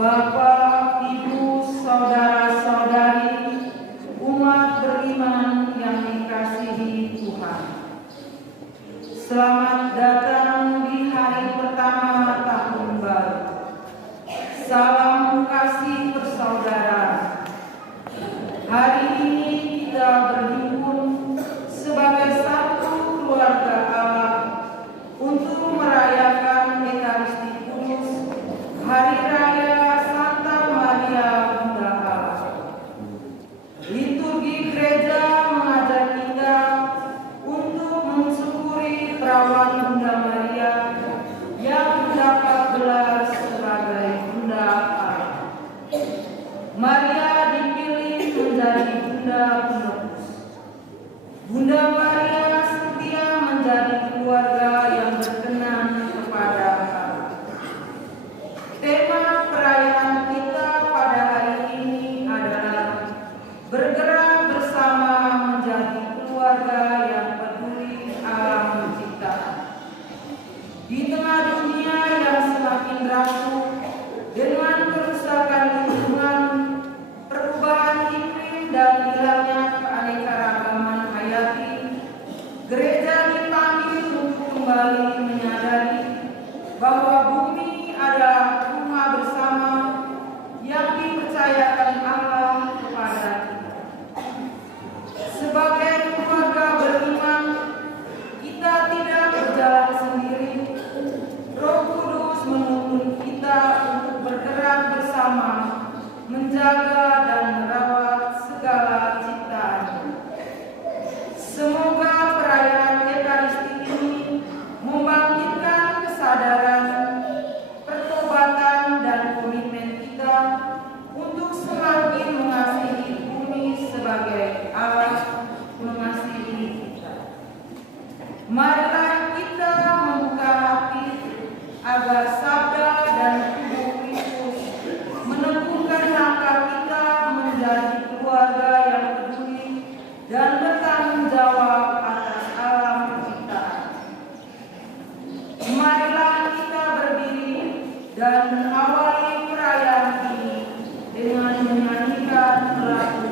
Bapak, Ibu, saudara-saudari, umat beriman yang dikasihi Tuhan. Selamat datang di hari pertama tahun baru. Salam kasih bersaudara. Hari ini kita berhimpun sebagai satu keluarga Allah untuk merayakan Ekaristi Kudus, Hari Raya Santa Maria Bunda Allah. Liturgi gereja mengajar kita untuk mensyukuri perawan Bunda Maria yang mendapat gelar sebagai Bunda Allah. Maria dipilih menjadi Bunda penebus. Bunda Maria setia menjadi keluarga yang berkenan kepada Allah. Tema perayaan kita pada hari ini adalah bergerak bersama menjadi keluarga yang peduli alam penciptaan. Di tengah dunia yang semakin rapuh dengan kerusakan lingkungan, perubahan iklim dan hilangnya keanekaragaman hayati, gereja dipanggil untuk kembali menyadari bahwa bumi adalah rumah bersama yang dipercayakan Allah kepada kita. Sebagai keluarga beriman, kita tidak berjalan sendiri. Roh Kudus menuntun kita untuk bergerak bersama, menjaga dan merawat segala ciptaan. Semoga perayaan Ekaristi ini membangkitkan kesadaran, pertobatan dan komitmen kita untuk semakin mengasihi bumi sebagai Allah mengasihi kita. Marilah kita membuka hati agar sabda dan tubuh Kristus meneguhkan langkah kita menjadi keluarga yang peduli dan bertanggung jawab atas alam penciptaan. Marilah kita berdiri dan mengawali perayaan ini dengan menyanyikan lagu.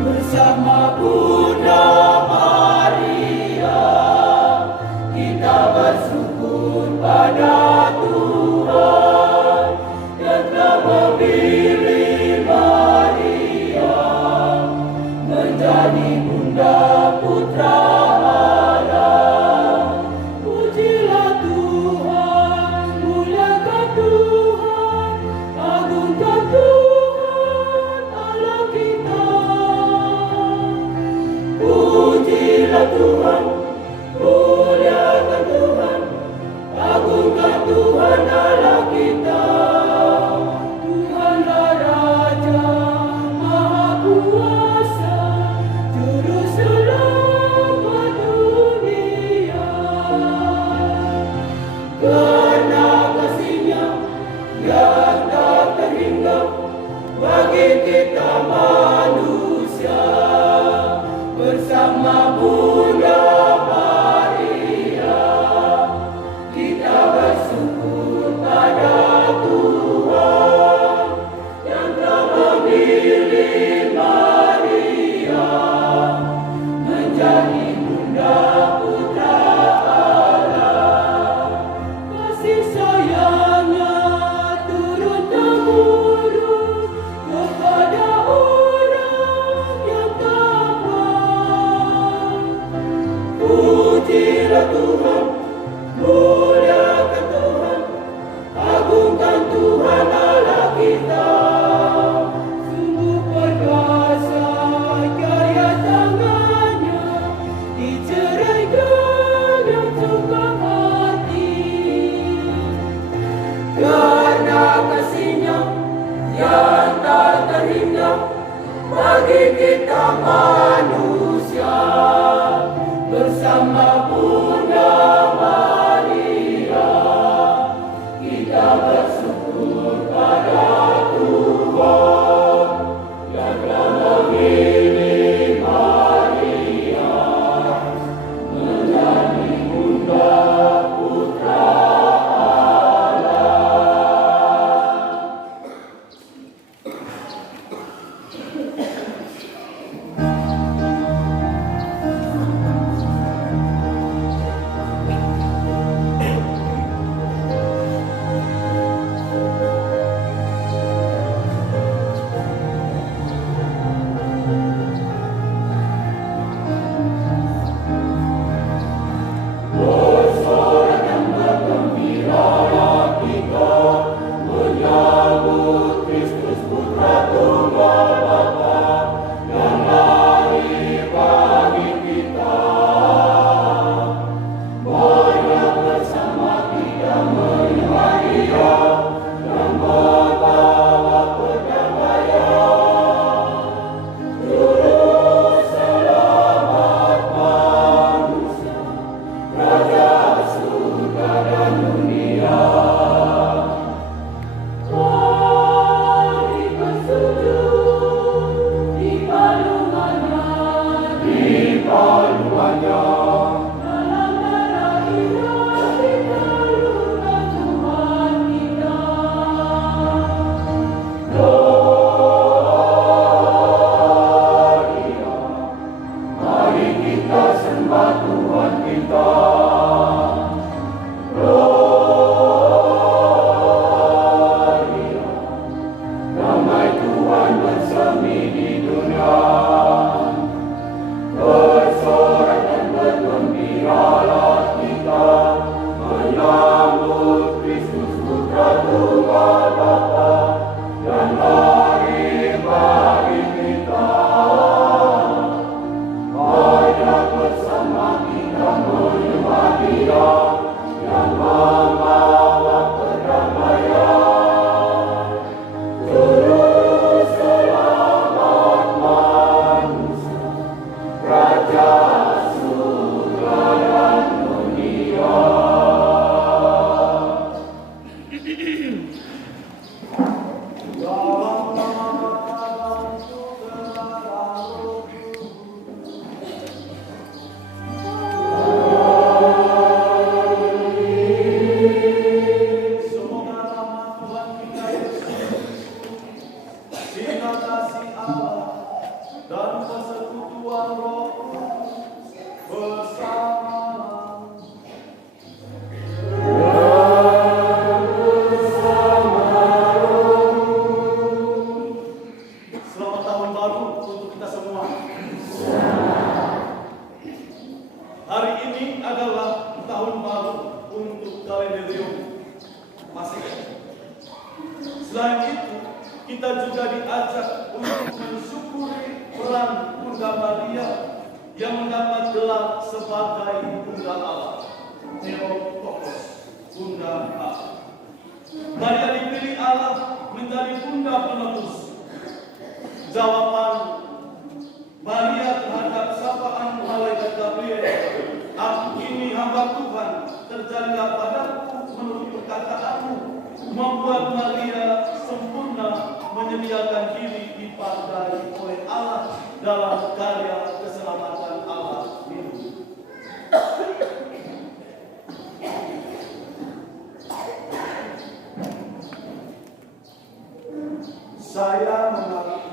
Bersama Bunda Maria, kita bersyukur pada Tuhan yang telah memilih Maria menjadi Bunda Putra Allah. Pujilah Tuhan, muliakan Tuhan, agungkan Tuhan Allah kita. Pujilah Tuhan, muliakan Tuhan, agungkan Tuhan Allah kita. Tuhanlah Raja Maha Kuasa, Juru Selamat dunia. Karena kasih-Nya yang tak terhingga bagi kita manusia, bersama Bunda Maria, kita bersyukur pada Tuhan yang telah memilih Maria menjadi Bunda Putra Allah. Kasih sayangnya turun-temurun kepada orang yang taat. Pujilah Tuhan, muliakan Tuhan, agungkan Tuhan Allah kita. Sungguh perkasa karya tangannya, diceraikan yang tukang hati. Karena kasih-Nya yang tak terhingga bagi kita manusia, bersama Bunda Maria, kita bersyukur pada Tuhan yang telah memilih baru untuk kita semua. Hari ini adalah tahun baru untuk kalenderium Masehi. Selain itu, kita juga diajak untuk mensyukuri peran Bunda Maria yang mendapat gelar sebagai Bunda Allah, Theotokos, Bunda Allah. Maria dipilih Allah menjadi Bunda penebus. Jawaban Maria terhadap sapaan malaikat Gabriel, "Aku ini hamba Tuhan, terjadilah padaku menurut perkataanmu," membuat Maria sempurna menyediakan diri dipakai oleh Allah dalam karya keselamatan Allah itu. Saya mengaku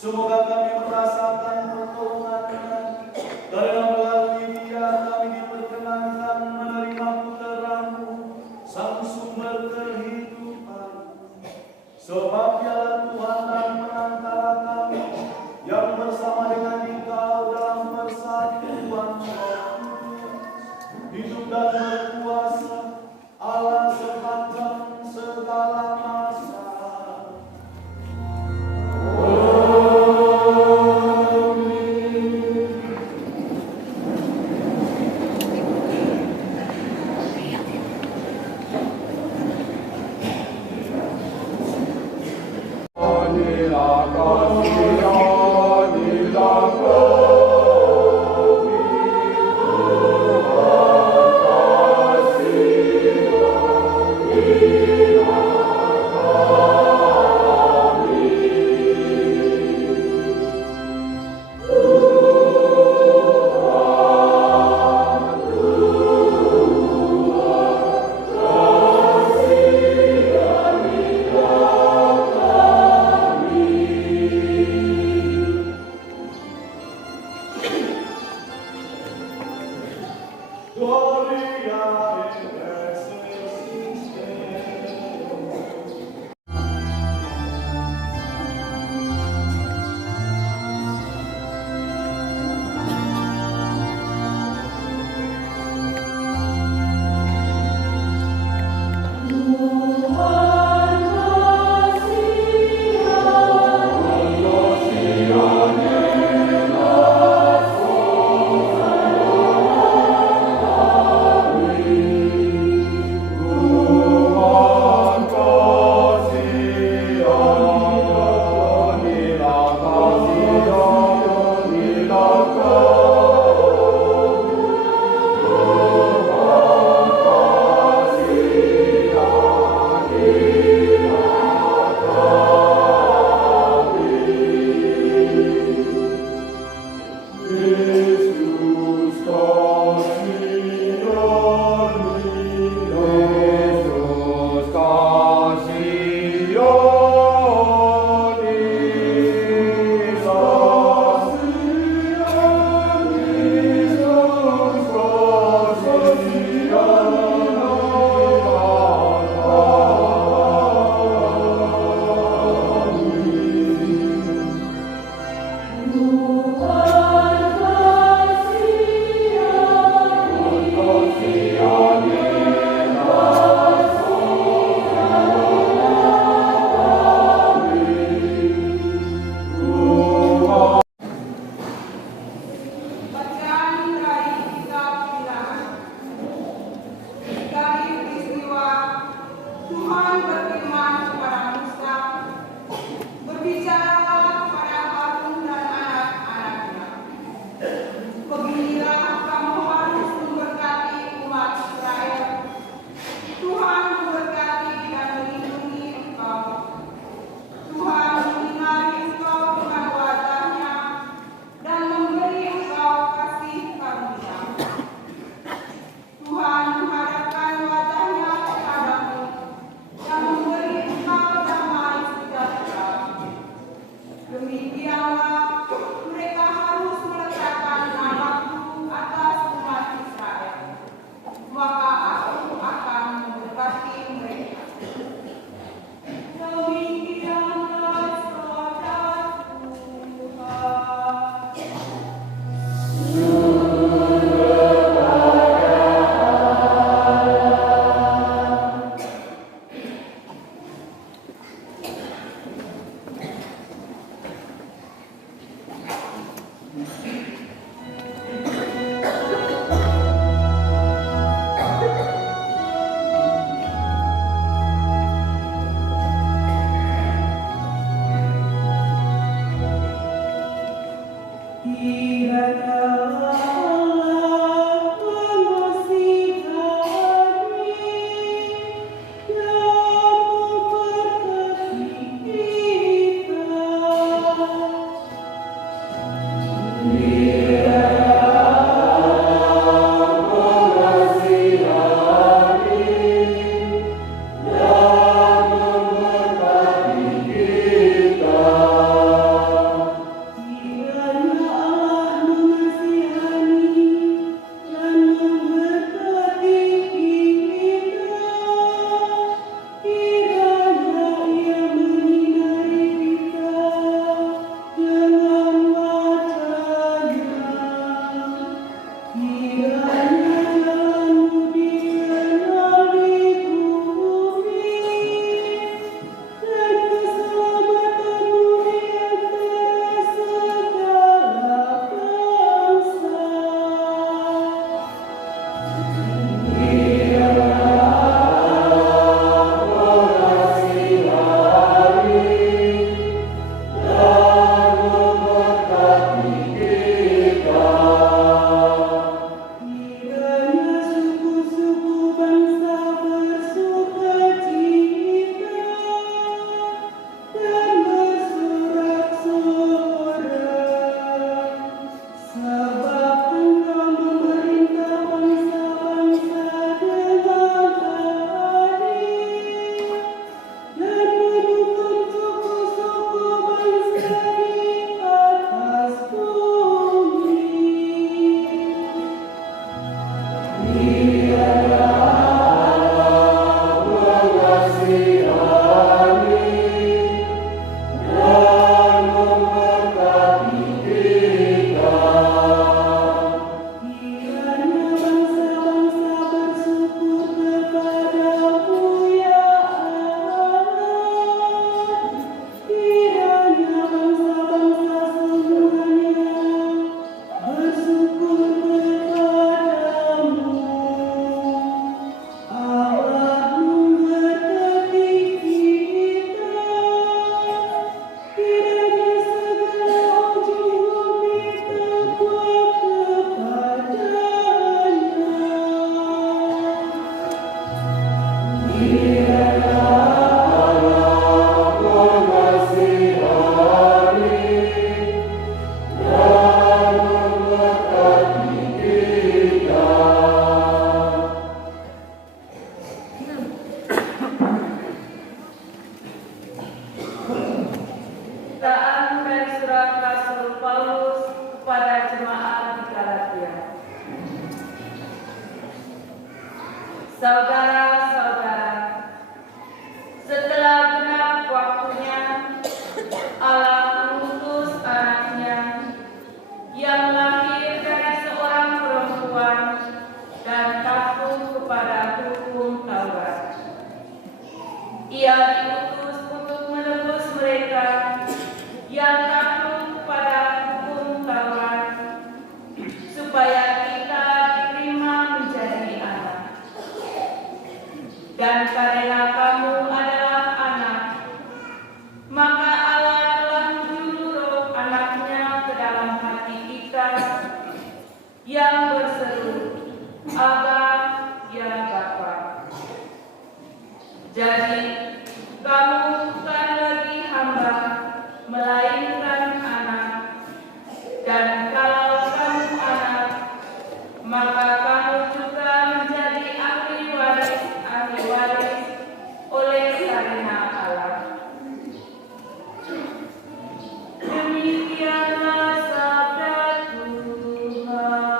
Semoga kami merasakan pertolongan-Nya, karena melalui Dia kami diperkenankan menerima putra-Mu, Sang Sumber kehidupan. Sebab Dialah Tuhan dan Penantara kami, yang bersama dengan Engkau dalam persatuan Roh Kudus, hidup dan berkuasa, Allah sepanjang segala masa. Saudara-saudara, setelah genap waktunya, Allah mengutus anaknya yang lahir dari seorang perempuan dan takluk kepada hukum Taurat. Ia diutus untuk menebus mereka yang takluk pada hukum Taurat, supaya kita diterima menjadi anak. Dan karena kamu adalah anak, maka Allah telah menjuru roh anaknya ke dalam hati kita yang berseru, Aba, ya Bapa. Jadi, kamu bukan lagi hamba, melainkan anak. Dan kalau kamu anak, maka kamu juga menjadi ahli waris oleh karena Allah. Demikianlah sabda Tuhan.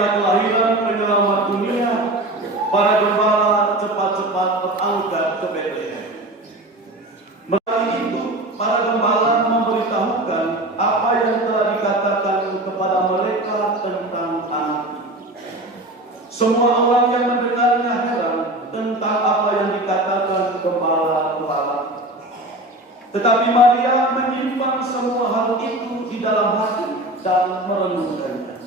Kelahiran penyelamat dunia, para gembala cepat-cepat berangkat ke Bethlehem. Melalui itu, para gembala memberitahukan apa yang telah dikatakan kepada mereka tentang anak. Semua orang yang mendengarnya heran tentang apa yang dikatakan gembala-gembala. Tetapi Maria menyimpan semua hal itu di dalam hati dan merenungkannya.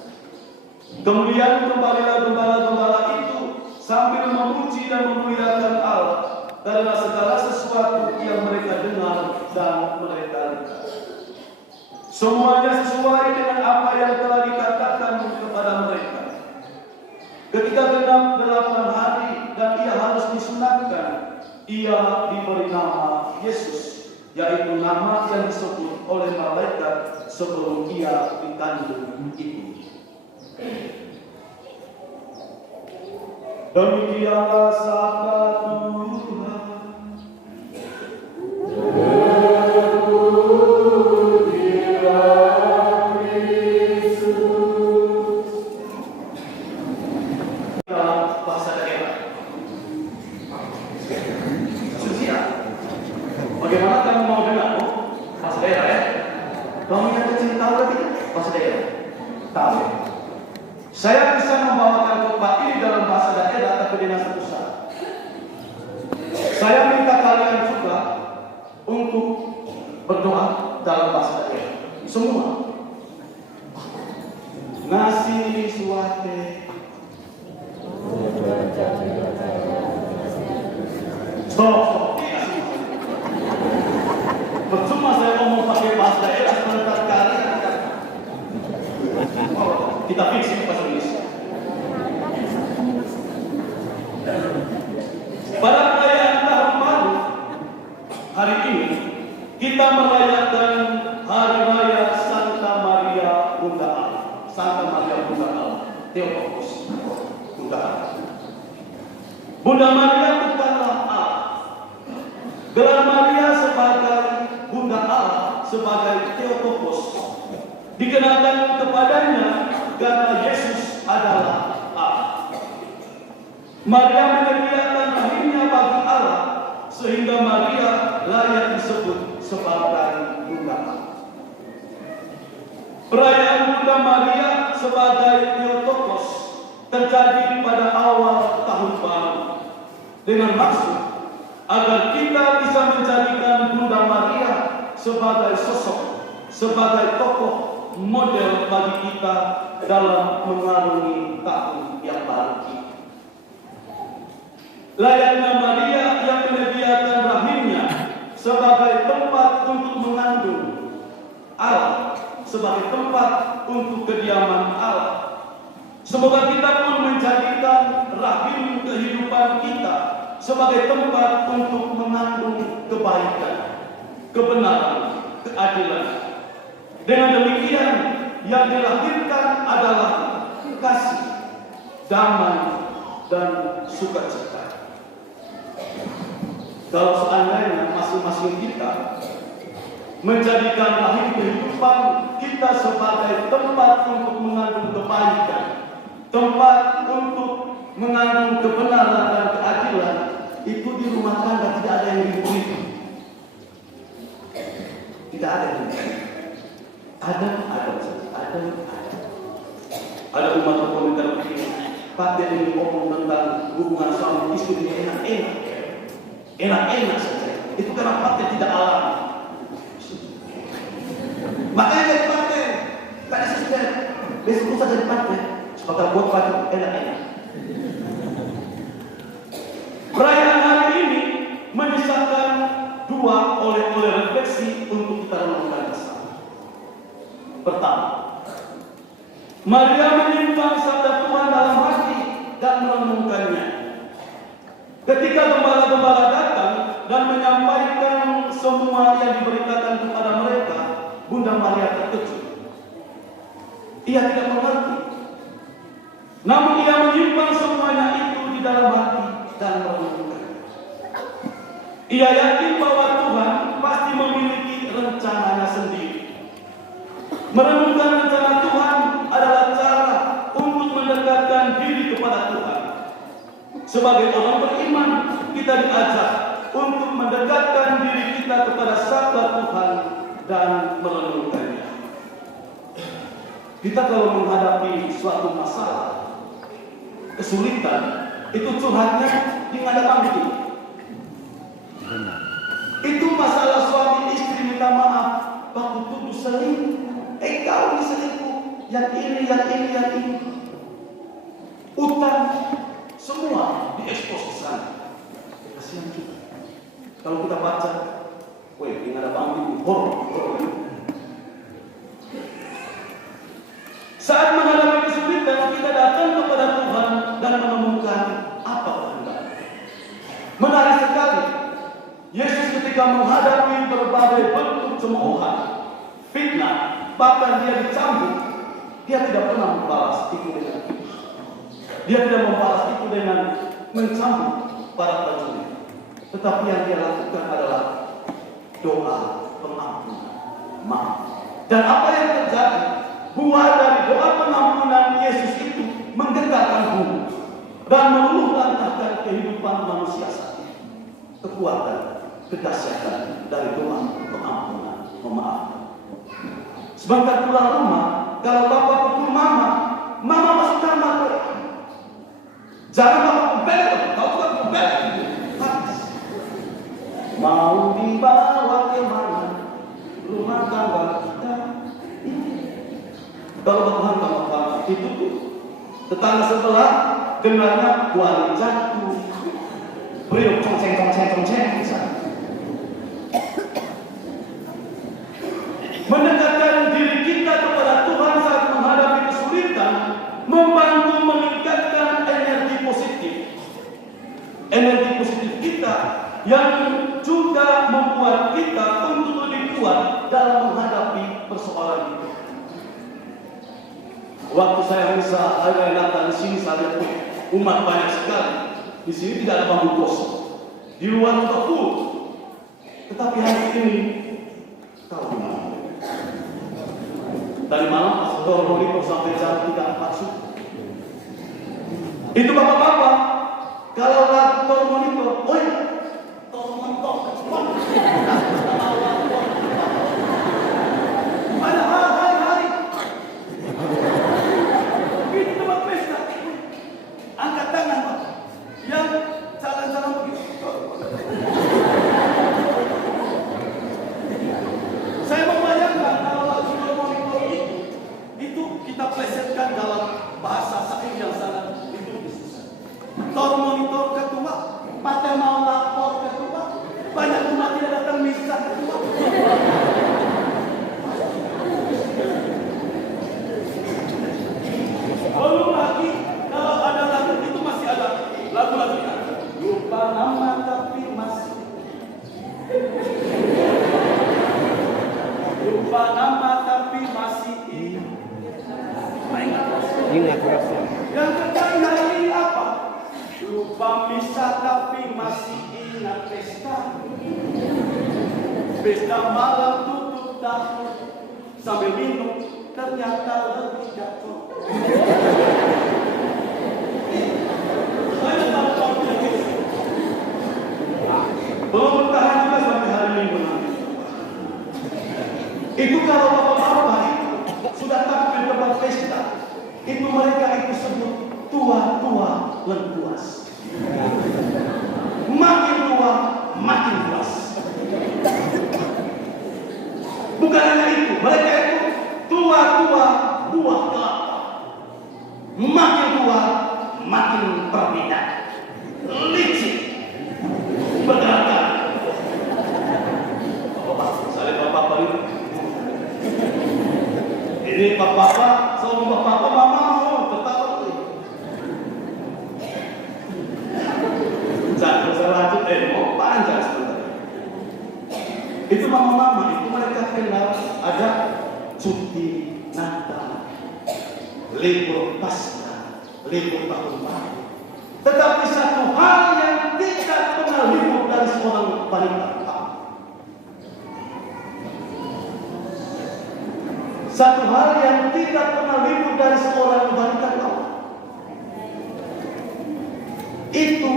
Kemudian kembalilah gembala-gembala itu sambil memuji dan memuliakan Allah karena segala sesuatu yang mereka dengar dan mereka lihat. Semuanya sesuai dengan apa yang telah dikatakan kepada mereka. Ketika genap 8 hari dan ia harus disunatkan, ia diberi nama Yesus, yaitu nama yang disebut oleh malaikat sebelum ia dikandung itu. Demikianlah sabda Tuhan. Bahasa daerah. Susia, bagaimana kamu mau dengar? Bahasa daerah ya? Kamu yang kecil tahu tidak? Bahasa daerah. Tahu. Saya bisa membawakan khotbah ini dalam bahasa daerah tapi dengan satu syarat. untuk berdoa dalam bahasa daerah. Semua. Nasi suate. Stop. Percuma saya ngomong pakai bahasa daerah sebentar kali. Kita fix ini bahasa Indonesia. Pada perayaan Tahun Baru hari ini kita merayakan Hari Raya Santa Maria Bunda Allah. Santa Maria Bunda Allah, Theotokos Bunda Allah. Bunda Maria bukanlah Allah. Gelar Maria sebagai Bunda Allah, sebagai Theotokos, dikenakan kepadanya karena Yesus adalah Allah. Maria menyediakan rahimnya bagi Allah, sehingga Maria layak disebut sebagai Bunda Allah. Perayaan Bunda Maria sebagai Theotokos terjadi pada awal tahun baru dengan maksud agar kita bisa menjadikan Bunda Maria sebagai sosok, sebagai tokoh model bagi kita dalam mengarungi tahun yang baru ini. Layaknya Maria yang menyediakan rahimnya sebagai tempat untuk mengandung Allah, sebagai tempat untuk kediaman Allah. Semoga kita pun menjadikan rahim kehidupan kita sebagai tempat untuk mengandung kebaikan, kebenaran, keadilan. Dengan demikian, yang dilahirkan adalah kasih, damai, dan sukacita. Kalau seandainya masing-masing kita menjadikan rahim kehidupan kita sebagai tempat untuk mengandung kebaikan, tempat untuk mengandung kebenaran dan keadilan, itu di rumah tangga tidak ada yang ribut. Tidak ada yang ribut. Ada. Ada umat komentar begini, Pak dia ini ngomong tentang hubungan suami istri ini enak saja. Itu karena Pak tidak alami. Makanya jadi partai, tadi saya sudah besok lusa jadi partai, supaya buat baju enak-enak. Perayaan hari ini menyisakan dua oleh refleksi untuk kita renungkan bersama. Pertama, Maria menyimpan sabda Tuhan dalam hati dan merenungkannya. Ketika gembala-gembala datang dan menyampaikan semua yang diberitakan kepada mereka, Bunda Maria terkejut. Ia tidak mengerti. Namun ia menyimpan semuanya itu di dalam hati dan merenungkan. Ia yakin bahwa Tuhan pasti memiliki rencananya sendiri. Merenungkan rencana Tuhan adalah cara untuk mendekatkan diri kepada Tuhan. Sebagai orang beriman, kita diajak untuk mendekatkan diri kita kepada sabda Tuhan dan merenungkannya. Kita kalau menghadapi suatu masalah, kesulitan, itu curhatnya di ngadap kita. Itu masalah suami istri minta maaf, baku tuduh selingkuh, kau ini selingkuh, yang ini, utang, semua diekspos ke sana. Kasihan juga. Kalau kita baca, ini ngadap horor. Saat menghadapi kesulitan, kita datang kepada Tuhan dan menemukan apa kehendak. Menarik sekali, Yesus ketika menghadapi berbagai bentuk cemoohan, fitnah, bahkan dia dicambuk, dia tidak pernah membalas itu dengan dia tidak membalas itu dengan mencambuk para prajurit. Tetapi yang dia lakukan adalah doa pengampunan, maaf. Dan apa yang terjadi? Buah dari doa pengampunan Yesus itu menggetarkan bumi dan meluluh lantahkan kehidupan manusia saat ini. Kekuatan, kedahsyatan dari doa pengampunan, memaafkan. Sebentar pulang rumah, kalau bapak pukul mama masuk kamar. Jangan bapak pembelak, kau juga pembelak. Mau dibawa bagaimana rumah tangga kita ini. Kalau Tuhan kamu itu tuh tetangga sebelah dengarnya kuali jatuh, beriuk congceng bisa. Mendekatkan diri kita kepada Tuhan saat menghadapi kesulitan, membantu meningkatkan energi positif kita yang juga membuat kita untuk lebih kuat dalam menghadapi persoalan itu. Waktu saya bisa hari Natal di sini, saya lihat umat banyak sekali. Di sini tidak ada bangku kosong, di luar sudah full. Tetapi hari ini, tahu gimana? Tadi malam Pastor Rodiko sampai jam 3-4 subuh. Itu bapak-bapak, kalau Pastor Rodiko, oi, tolong mentok, ada hari. Itu tempat pesta. Angkat tangan, Pak. Yang jalan-jalan begitu. Saya membayangkan kalau lagu monitor itu kita plesetkan dalam bahasa syair yang sangat liturgis. Tor monitor ketua, paten mau lapor ketua, banyak umat tidak datang misa ketua. Belum lagi kalau ada lagu itu masih ada lagu-lagunya. Lupa nama tapi masih. Lupa nama tapi masih ingat. Yang terjadi hari ini apa? Lupa misa tapi masih ingat pesta. Pesta malam tutup tahun sambil minum ternyata lebih jatuh. Saya tahu belum bertahan juga sampai hari Minggu nanti. Itu kalau bapak-bapak itu sudah tampil di tempat pesta, itu mereka itu sebut tua-tua lengkuas. Makin tua, makin puas. Bukan hanya itu, mereka itu tua-tua buah kelapa. Makin tua, makin berbeda. Licik, bergerak. Saya bapak-bapak ini. Ini bapak-bapak, sama bapak-bapak, mama mau tetap jangan saya lanjut, mau panjang sebentar. Itu mama-mama, itu mereka kenal ada cuti Natal, libur Paskah, libur tahun baru. Tetapi satu hal yang tidak pernah libur dari seorang wanita. Satu hal yang tidak pernah libur dari seorang wanita itu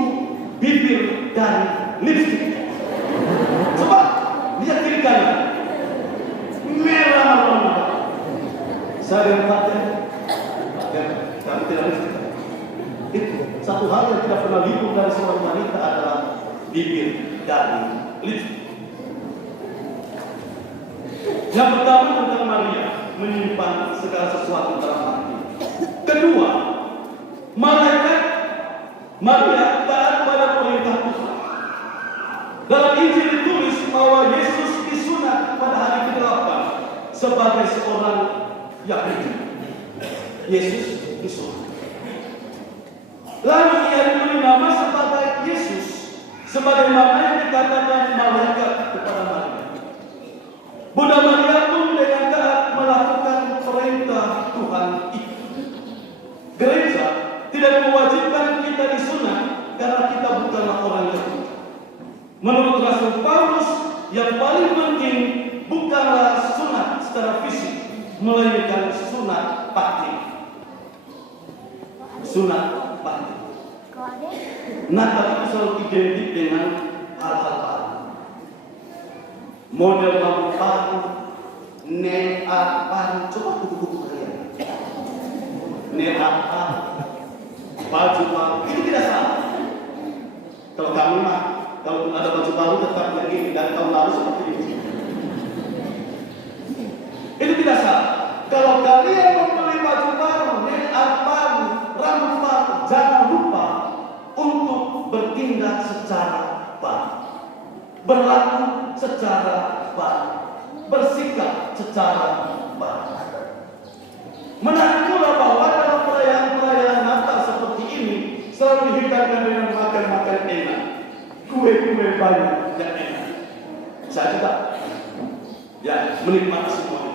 bibir dan lipstik. Coba lihat kiri kanan, merah warna. Saya pakai kami tidak lipstik. Itu satu hal yang tidak pernah libur dari seorang wanita adalah bibir dan lipstik. Yang pertama tentang Maria, menyimpan segala sesuatu dalam hati. Kedua, Maria taat pada perintah Tuhan. Dalam Injil ditulis bahwa Yesus disunat pada hari ke-8 sebagai seorang Yahudi. Yesus disunat. Lalu ia diberi nama sebagai Yesus, sebagaimana yang dikatakan malaikat kepada Maria. Bunda Maria pun dengan taat melakukan perintah Tuhan itu. Gereja tidak mewajibkan kita disunat karena kita bukanlah orang Yahudi. Menurut Rasul Paulus, yang paling penting bukanlah sunat secara fisik, melainkan sunat batin. Sunat batin. Natal itu selalu identik dengan hal-hal baru. Model lampu baru, nail art baru. Coba buku-buku kalian. Nail art baru, baju baru, itu tidak salah. Kalau kamu mah, kalau ada baju baru tetap yang ini, dan tahun lalu seperti ini. tidak salah. Kalau kalian membeli baju baru, make up baru, rambut baru, jangan lupa untuk bertindak secara baik, berlaku secara baik, bersikap secara baik. Menarik pula bahwa dalam perayaan-perayaan Natal seperti ini selalu dihidangkan dengan makan-makan enak, kue-kue banyak dan enak. Saya juga menikmati semuanya.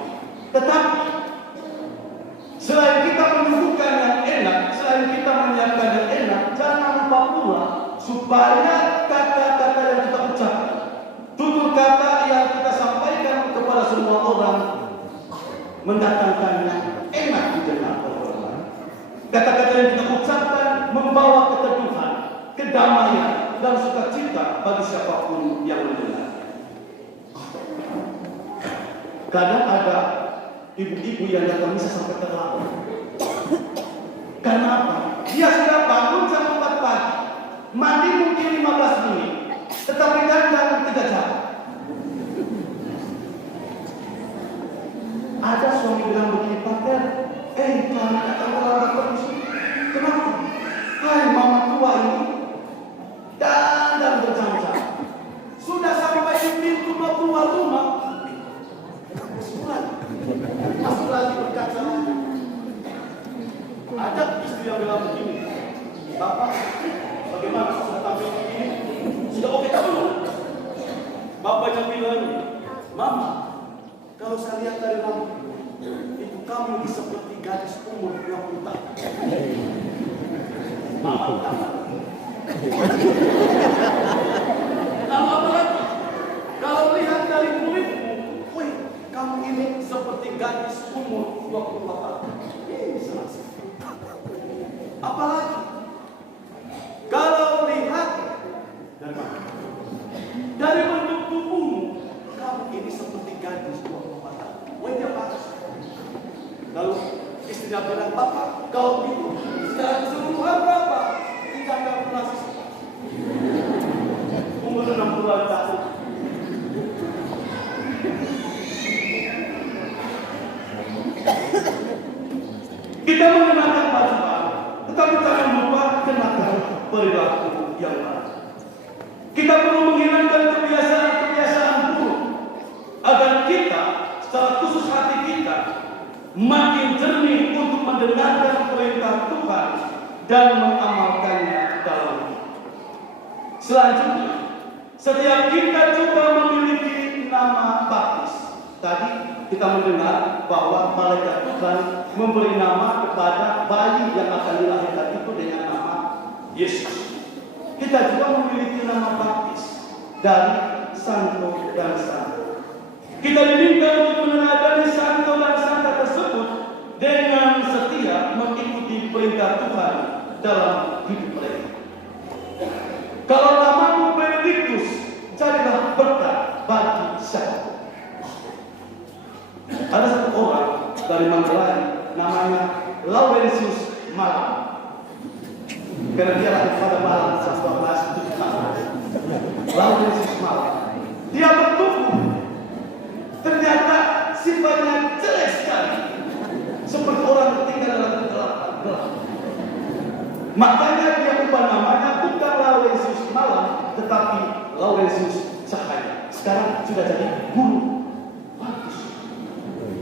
Tetapi selain kita menyuguhkan yang enak, selain kita menyiapkan yang enak, jangan lupa pula supaya kata-kata yang kita ucapkan, tutur kata yang kita sampaikan kepada semua orang mendatangkan yang enak di tengah orang. Kata-kata yang kita ucapkan membawa keteduhan, kedamaian, dan sukacita bagi siapapun yang mendengar. Kadang ada ibu-ibu yang datang misa sampai terlambat. Karena apa? Dia sudah bangun jam 4 pagi, mandi mungkin 15 menit, tetapi dandan 3 jam. Ada suami bilang begini, "Pater, jangan datang terlambat terus." Kenapa? Hai mama tua ini, dandan berjam-jam. Sudah sampai di pintu mau keluar rumah, masuk lagi berkaca. Ada istri yang bilang begini, "Bapak, bagaimana sudah tampil begini? Sudah oke tak belum?" Bapaknya bilang, "Mama, kalau saya lihat dari rambut, itu kamu ini seperti gadis umur 20 tahun." Mama tahu. Lalu apa lagi? Kalau lihat dari kulitmu, kamu ini seperti gadis umur 20 tahun. Selesai. Apalagi kalau lihat dari bentuk tubuhmu, kamu ini seperti gadis 24 tahun. Dia bagus. Lalu istrinya bilang, "Bapak, kalau begitu secara keseluruhan berapa? Tidak kalkulasi umur 60 tahun." Kita mengenakan baju baru, tetapi jangan lupa kenakan perilaku yang baru. Kita perlu menghilangkan kebiasaan-kebiasaan buruk agar kita, secara khusus hati kita, makin jernih untuk mendengarkan perintah Tuhan dan mengamalkannya dalam hidup. Selanjutnya, setiap kita juga memiliki nama baptis. Tadi kita mendengar bahwa malaikat Tuhan memberi nama kepada bayi yang akan dilahirkan itu dengan nama Yesus. Kita juga memiliki nama baptis dari santo dan santa. Kita diminta untuk meneladani santo dan santa tersebut dengan setia mengikuti perintah Tuhan dalam hidup mereka. Kalau namamu Benedictus, carilah berkat bagi siapa. Ada satu orang dari Manggarai namanya Laurentius Malam. Karena dia lahir pada malam 14 Laurentius Malam. Dia bertumbuh. Ternyata sifatnya jelek sekali, seperti orang tertinggal dalam kegelapan. Makanya dia ubah namanya bukan Laurentius Malam, tetapi Laurentius Cahaya. Sekarang sudah jadi guru.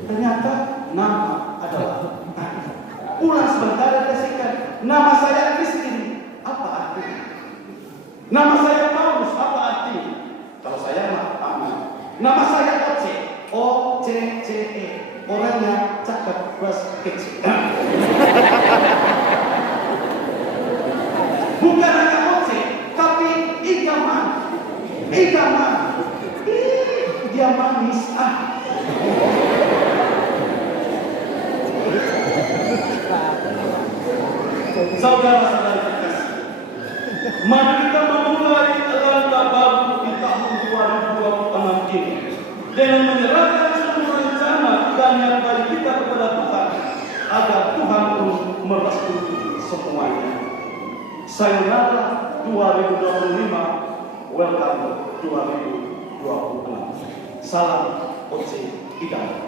Ternyata nama adalah nama. Pulang sebentar dan kasihkan, "Nama saya Kristin." Apa artinya? Nama saya Paulus. Apa artinya? Kalau saya aman. Nama saya Oce. O-C-C-E. Orangnya cakep plus kecil. Bukan hanya Oce, tapi idaman. Idaman. Dia manis. Saudara-saudara terkasih, mari kita memulai langkah baru di tahun 2026 ini dengan menyerahkan seluruh rencana dan yang baik kita kepada Tuhan agar Tuhan pun merestui semuanya. Sayonara 2025, welcome 2026. Salam Oce Idam.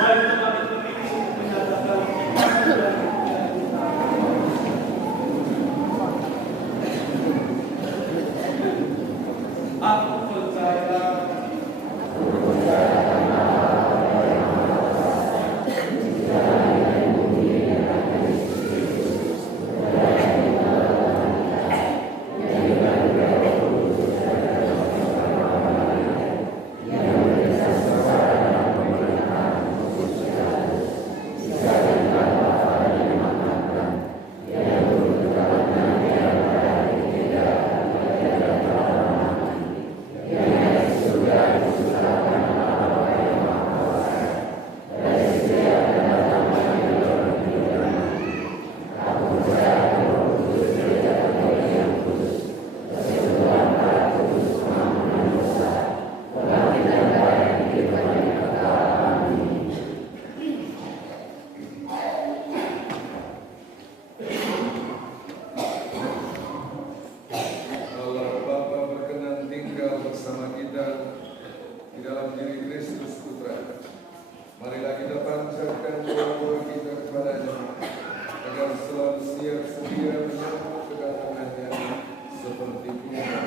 Mari kita berdiri untuk menyatakan aku percaya Allah Bapa berkenan tinggal bersama kita di dalam diri Kristus Putra. Marilah kita panjatkan doa kita kepadanya agar selalu siap sedia menyambut kedatangannya seperti bunga.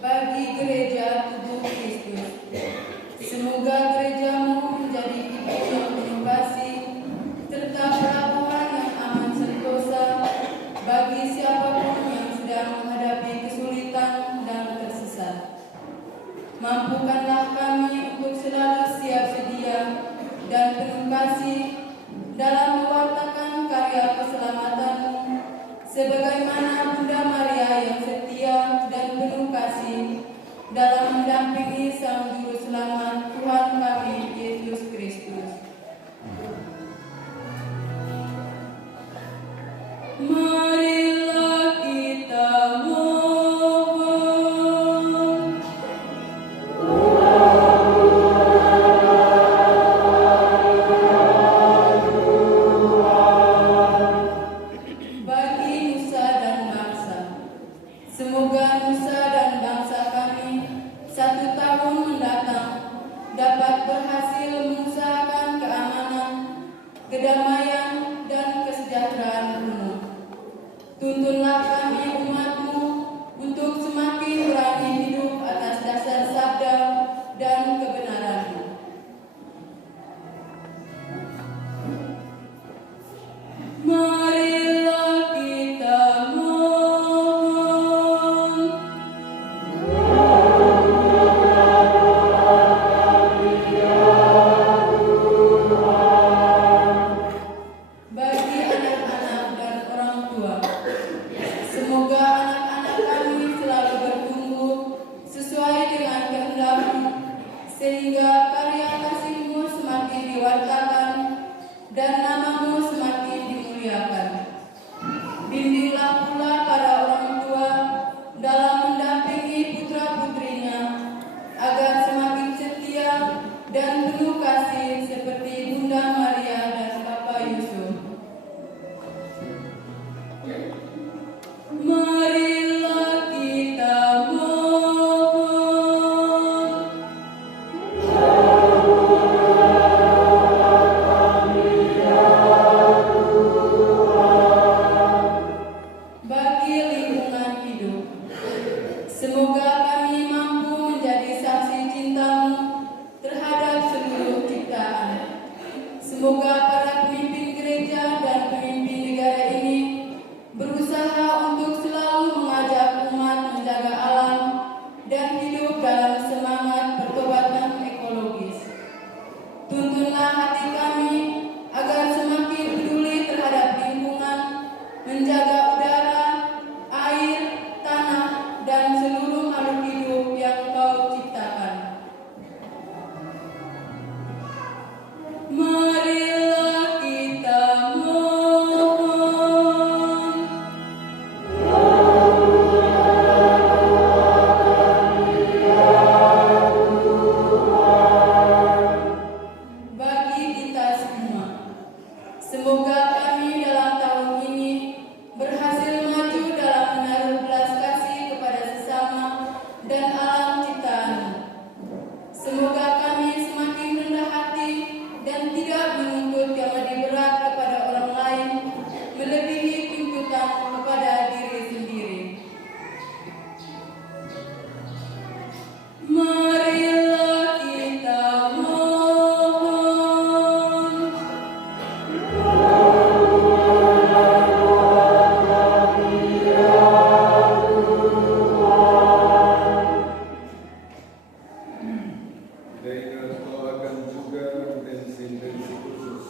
Bagi gereja tubuh Kristus, semoga gerejamu menjadi titik yang penuh kasih serta pelabuhan yang aman sentosa bagi siapapun yang sedang menghadapi kesulitan dan tersesat. Mampukanlah kami untuk selalu siap sedia dan penuh kasih dalam mewartakan karya keselamatanmu, sebagaimana Bunda Maria yang setia dan penuh kasih dalam mendampingi Sang Juru Selamat Tuhan kami Yesus Kristus. Marilah kita mohon. Bagi nusa dan bangsa, semoga nusa dan bangsa kami 1 tahun mendatang dapat berhasil mengusahakan keamanan, kedamaian, dan kesejahteraan umum. Tuntunlah kami umat-Mu untuk semakin berani hidup atas dasar sabda dan kebenaran-Mu. Marilah kita mohon. Bagi anak-anak dan orang tua, semoga anak-anak kami selalu bertumbuh sesuai dengan kehendak-Mu, sehingga karya kasih-Mu semakin diwartakan dan nama-Mu semakin dimuliakan. Bimbinglah pula para orang tua dalam mendampingi putra-putrinya agar semakin setia dan penuh kasih seperti Bunda Maria dan Bapak Yusuf. Marilah kita mohon. Bagi lingkungan hidup, semoga kami mampu menjadi saksi cinta-Mu terhadap seluruh ciptaan. Semoga para pemimpin gereja dan pemimpin negara ini berusaha untuk selalu mengajak umat menjaga alam dan hidup dalam semangat pertobatan ekologis. Tuntunlah hati kami agar semakin peduli terhadap lingkungan, menjaga udara, air, tanah, dan seluruh makhluk hidup yang Kau ciptakan. Marilah intensi khusus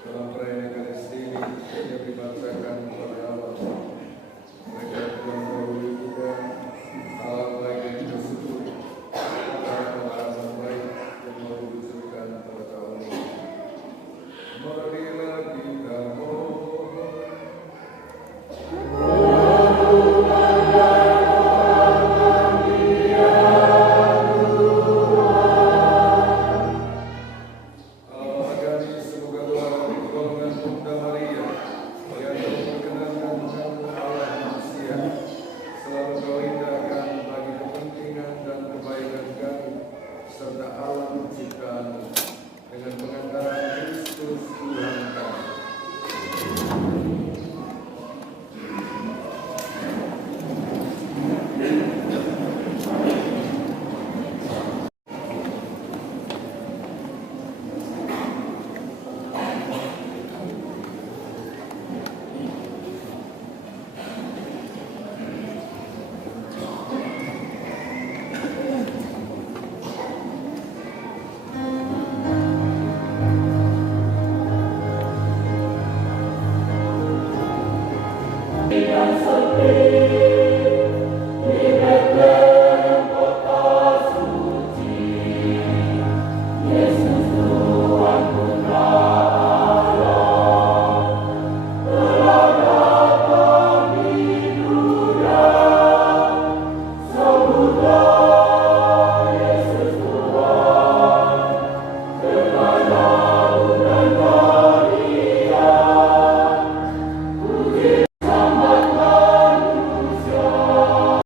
dalam perayaan Ekaristi ini yang dibacakan oleh